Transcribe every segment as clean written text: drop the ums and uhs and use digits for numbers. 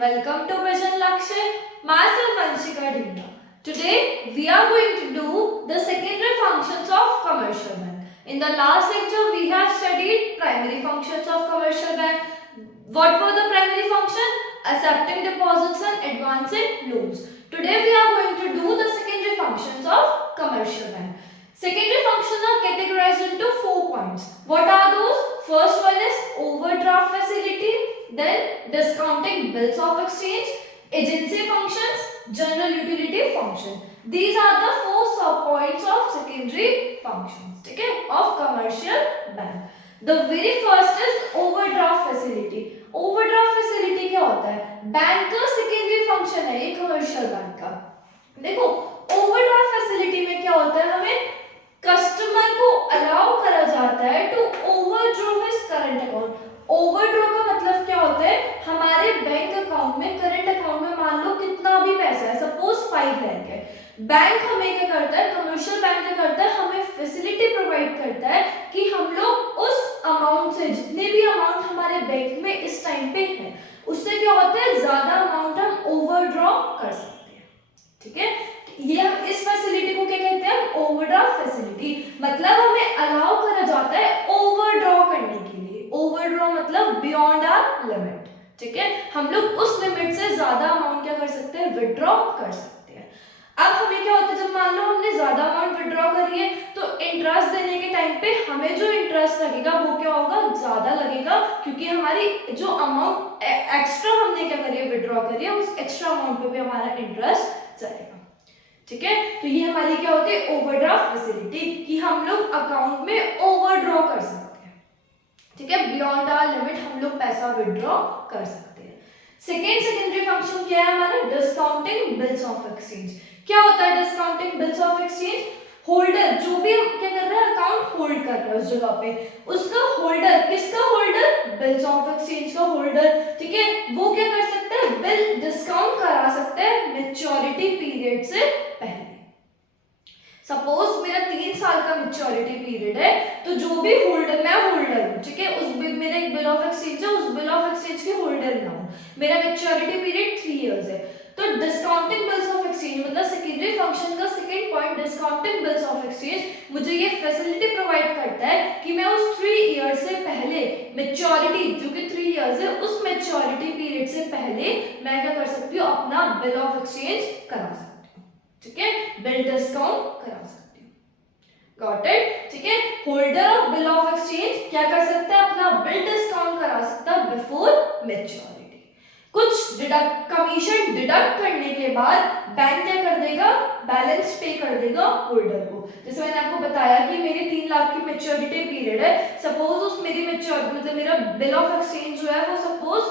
welcome to Vision Lakshya. Myself Vanshika Dhingra. Today we are going to do the secondary functions of commercial bank. In the last lecture we have studied primary functions of commercial bank. What were the primary functions? Accepting deposits and advancing loans. Today we are going to do the secondary functions of commercial bank. Secondary functions are categorized into 4 points. What are those? First one is overdraft facility, then discounting bills of exchange, agency functions, general utility function. These are the 4 sub-points of secondary functions, okay, of commercial bank. The very first is overdraft facility. Overdraft facility क्या होता है? Bank का secondary function है ये commercial bank का. देखो overdraft facility में क्या होता है, हमें कस्टमर को अलाउ करा जाता है to overdraw his current account. Overdraw का मतलब क्या होता है, हमारे बैंक अकाउंट में करंट अकाउंट में मान लो कितना भी पैसा है, सपोज 5 लाख है, बैंक हमें क्या करता है, कमर्शियल बैंक क्या करता है, हमें फैसिलिटी प्रोवाइड करता है कि हम लोग उस अमाउंट से जितने भी अमाउंट हमारे बैंक में इस टाइम पे है उससे क्या होता है, ज्यादा अमाउंट हम ओवरड्रॉ कर सकते हैं. ठीक है, ये हम इस फैसिलिटी को क्या कहते हैं, ओवरड्राफ्ट फैसिलिटी. मतलब हमें अलाउ करा जाता है ओवरड्रॉ करने के लिए. ओवरड्रॉ मतलब बियॉन्ड आवर लिमिट. ठीक है, हम लोग उस लिमिट से ज्यादा अमाउंट क्या कर सकते हैं, विथड्रॉ कर सकते हैं. अब हमें क्या होता है, जब मान लो हमने ज्यादा अमाउंट विथड्रॉ करी है तो इंटरेस्ट देने के टाइम पे हमें जो इंटरेस्ट लगेगा वो क्या होगा, ज्यादा लगेगा, क्योंकि हमारी जो अमाउंट एक्स्ट्रा हमने क्या करी है, विथड्रॉ करी है, उस एक्स्ट्रा अमाउंट पे भी हमारा इंटरेस्ट जाएगा. ठीक है, तो ये हमारी क्या होती है, ओवरड्राफ्ट फैसिलिटी, कि हम लोग अकाउंट में ओवरड्रॉ कर सकते हैं. ठीक है, बियॉन्ड आवर लिमिट हम लोग पैसा विथड्रॉ कर सकते हैं. सेकेंड सेकेंडरी फंक्शन क्या है हमारा, डिस्काउंटिंग बिल्स ऑफ एक्सचेंज. क्या होता है discounting bills of exchange? Holder जो भी क्या कर रहा है, अकाउंट होल्ड कर रहा है उस जगह पे, उसका होल्डर, किसका होल्डर, बिल्स ऑफ एक्सचेंज का होल्डर. ठीक है, वो क्या कर सकता है, बिल डिस्काउंट करा सकता है मैच्योरिटी पीरियड से पहले. सपोज मेरा 3 साल का मैच्योरिटी पीरियड है, तो जो भी होल्डर, मैं होल्डर हूँ, ठीक है, उस मेरा एक बिल ऑफ एक्सचेंज है, उस बिल ऑफ एक्सचेंज के होल्डर ना हूँ, मेरा मैच्योरिटी पीरियड 3 इयर्स है, तो डिस्काउंटिंग बिल्स ऑफ एक्सचेंज मतलब सेकेंडरी फंक्शन का second point discounting bills of exchange मुझे ये फैसिलिटी प्रोवाइड करता है कि मैं उस 3 इयर्स से पहले मैच्योरिटी जो कि 3 इयर्स है, उस मैच्योरिटी पीरियड से पहले मैं क्या कर सकती हूँ, अपना बिल ऑफ एक्सचेंज करा सकती हूँ. ठीक है, बिल डिस्काउंट करा सकती हूँ. Got it. ठीक है, holder of bill of exchange क्या कर सकता है, अपना बिल डिस्काउंट करा सकता है बिफोर मैच्योरिटी. कुछ कमीशन डिडक्ट करने के बाद बैंक क्या कर देगा, बैलेंस पे कर देगा होल्डर को. जैसे मैंने आपको बताया कि मेरी 3 लाख की मैच्योरिटी पीरियड है, सपोज उस मेरी मैच्योरिटी मतलब मेरा बिल ऑफ एक्सचेंज जो है वो सपोज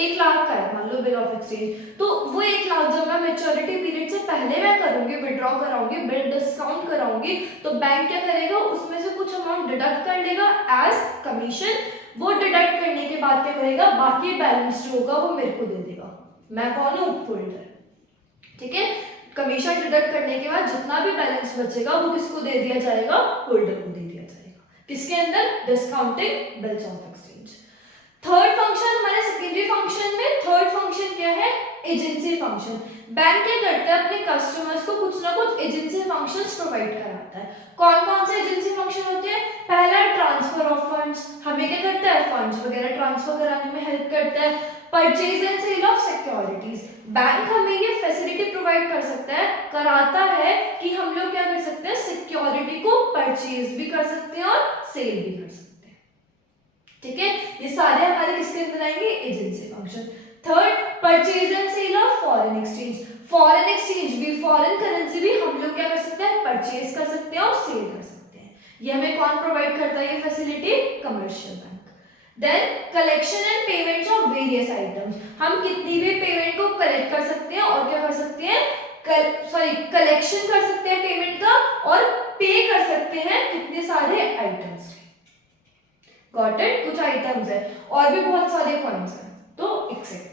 1 लाख का है, मान लो बिल ऑफ एक्सचेंज, तो वो 1 लाख जब मैं मैच्योरिटी पीरियड से पहले मैं करूंगी, विड्रॉ कराऊंगी, बिल डिस्काउंट कराऊंगी, तो बैंक क्या करेगा, उसमें से कुछ अमाउंट डिडक्ट कर लेगा एज कमीशन. वो डिडक्ट करने के बाद क्या करेगा, बाकी बैलेंस जो होगा वो मेरे को दे देगा. मैं कौन हूँ, होल्डर. ठीक है, कमीशन डिडक्ट करने के बाद जितना भी बैलेंस बचेगा वो किसको दे दिया जाएगा, होल्डर को दे दिया जाएगा. किसके अंदर, discounting bills of exchange. Third function हमारे सेकेंडरी फंक्शन में, थर्ड फंक्शन क्या है, एजेंसी फंक्शन. बैंक क्या करता है, अपने कस्टमर्स को कुछ ना कुछ एजेंसी फंक्शंस प्रोवाइड कराता है. कौन कौन से एजेंसी फंक्शन होते हैं, पहला ट्रांसफर ऑफ फंड्स, हमें क्या करता है, फंड्स वगैरह ट्रांसफर कराने में हेल्प करता है. Purchase and sale of securities, bank हमें ये फैसिलिटी प्रोवाइड कर सकता है, कराता है कि हम लोग क्या कर सकते हैं, सिक्योरिटी को परचेज भी कर सकते हैं और सेल भी कर सकते हैं. ठीक है, ये सारे हमारे किसके अंदर आएंगे, agency function. Third, purchase and sale of foreign exchange. Foreign exchange भी, फॉरेन करेंसी भी हम लोग क्या कर सकते हैं, परचेज कर सकते हैं और सेल कर सकते हैं. ये हमें कौन प्रोवाइड करता है, ये facility, commercial bank. Then collection and payments of various items. हम कितनी भी पेमेंट को कलेक्ट कर सकते हैं और क्या कर सकते हैं, कलेक्शन कर सकते हैं पेमेंट का और पे कर सकते हैं कितने सारे आइटम्स. Got it. कुछ आइटम्स है और भी बहुत सारे पॉइंट्स हैं, तो एक्सेट्रा.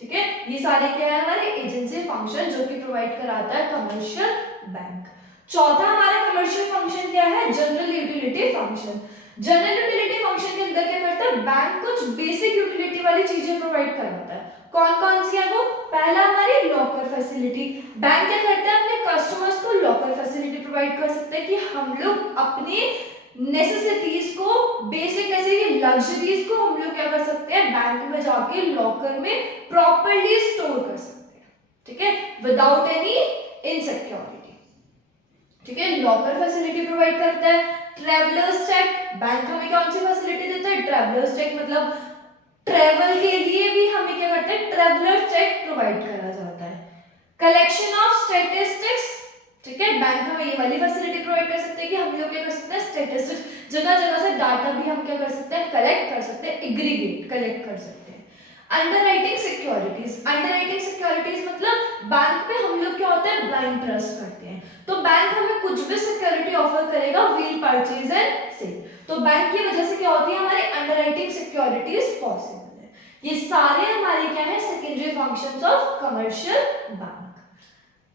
ठीक है, ये सारे क्या है, हमारे एजेंसी फंक्शन जो कि प्रोवाइड कराता है कमर्शियल बैंक. चौथा हमारा कमर्शियल फंक्शन क्या है, general utility function. General utility function के अंदर क्या करता है, बैंक कुछ बेसिक यूटिलिटी वाली चीजें प्रोवाइड करवाता है। कौन कौन सी है वो? पहला हमारी लॉकर फैसिलिटी। बैंक क्या करते हैं, अपने कस्टमर्स को लॉकर फैसिलिटी प्रोवाइड कर सकते हैं कि हम लोग अपने नेसेसिटीज को, बेसिक ऐसे ये लग्जरीज को हम लोग क्या कर सकते हैं, बैंक में जाके लॉकर में प्रॉपर्ली स्टोर कर सकते हैं, ठीक है, विदाउट एनी इनसिक्योरिटी, ठीक है। लॉकर फैसिलिटी प्रोवाइड करता है। ट्रैवलर्स चेक, बैंक हमें कौन सी फैसिलिटी देता है? ट्रैवलर्स चेक, मतलब ट्रैवल के लिए भी हमें क्या करते हैं, ट्रैवलर चेक प्रोवाइड करा जाता है। कलेक्शन ऑफ स्टैटिस्टिक्स, ठीक है, बैंक हमें ये वाली फैसिलिटी प्रोवाइड कर सकते हैं कि हम लोग क्या कर सकते हैं, स्टैटिस्टिक्स, जगह जगह से डाटा भी हम क्या कर सकते हैं, कलेक्ट कर सकते हैं, एग्रीगेट कलेक्ट कर सकते हैं। अंडरराइटिंग सिक्योरिटीज, अंडरराइटिंग सिक्योरिटीज मतलब बैंक में हम लोग क्या होता है, ब्लाइंड ट्रस्ट करते हैं, तो बैंक हमें कुछ भी सिक्योरिटी ऑफर करेगा, वील परचेज एंड सेल, तो बैंक की वजह से क्या होती है, हमारी अंडरराइटिंग सिक्योरिटीज पॉसिबल है। ये सारे हमारे क्या है, secondary functions of commercial bank.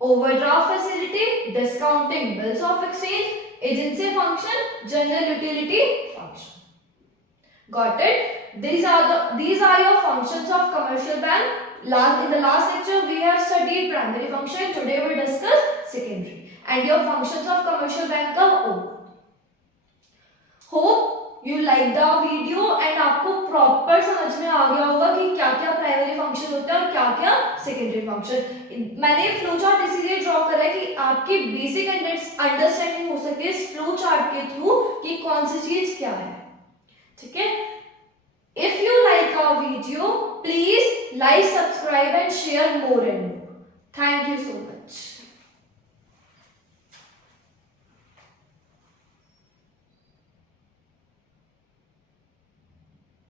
Overdraft facility, discounting bills of exchange, agency function, general utility function. Got it? These are your functions of commercial bank. In the last lecture we have studied primary function. Today we discuss secondary and your functions of commercial bank are over. Hope you like the video and आपको proper समझ में आ गया होगा कि क्या क्या primary function होते हैं और क्या क्या सेकेंडरी फंक्शन। मैंने फ्लो चार्ट इसीलिए ड्रॉ करा है कि आपकी बेसिक अंडरस्टैंडिंग हो सके इस फ्लो चार्ट के थ्रू कि कौन सी चीज क्या है, ठीक है। If you like our video, please like, subscribe and share more and more. Thank you so much.